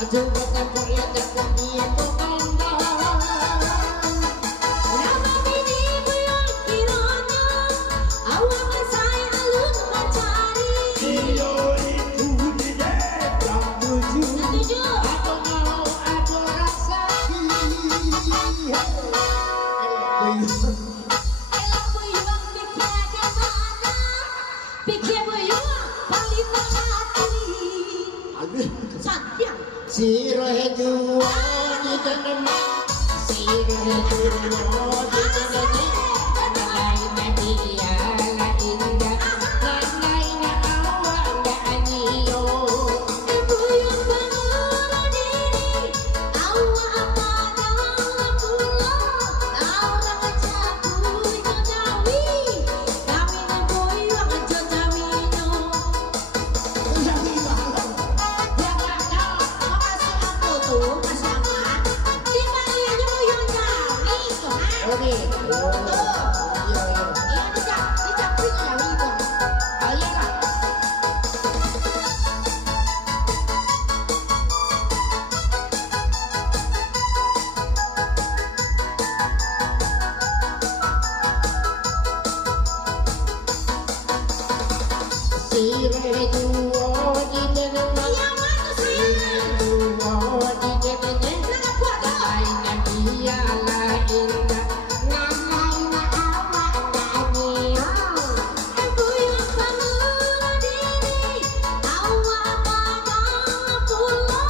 aduh tembok ya tembok dia tuh kandang. Nama bini bulan kiranya awak saya alun mencari. Iyo itu dia yang tuju. Setuju. Aku mau aku rasa. Elok buyuang pikir ke mana? Pikir buyuang paling hati. Santiang. Sirah dua di dalam, sirah dua di dalam. Lain dia lain dia, lain awak nggak anio. Buyuang bangun diri, awak apa dalam pulau, orang cakuy jodawi, kami nak buyuang jodawino. Jadi malam, Ya nggak tahu, makasih aku tuh bersama. Di Bali aja buyuang jawi tuh, ha? oke. Tuh. Iya. Iya dijak jawi tuh. Oh iya kak. Sirah dua di dalam, Iya mana sih? sirah dua di dalam. Nggak buat tuh. Lain dia lain dia, lain awak nggak anio. Buyuang bangun diri, awak dalam pulau,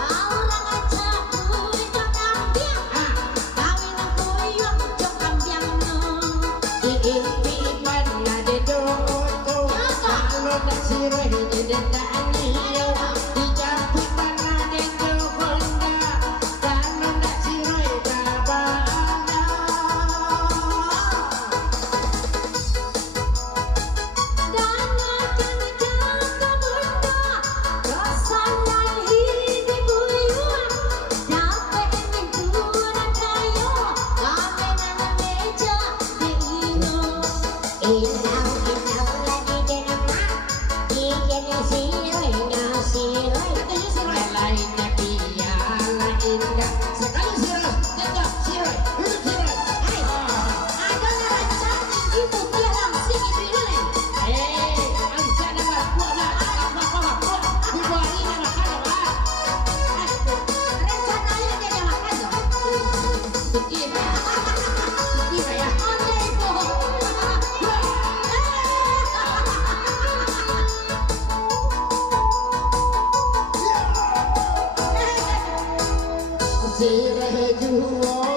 orang cakuy jodambiang, kami nak buyuang jodambiangno. Diimpi mana de doto, kalau tak sirah de danio. Dijaput mana de dokonda, kalau tak sirah babana. Dangakan jaga bunda, kesandan hidup buyuang, dapat menturun kayu, kami nak meja diino. Inau lagi dengar, dikena sirah, lainnya dia lain dia. Sekali sirah, tetap sirah, hidup sirah. Ada neraca itu dia langsing itu ini. Angkat nama buat nak buat di bawah ini nama kada Rencananya dia yang makan dong. Sedih ya. Onde itu. Sirah dua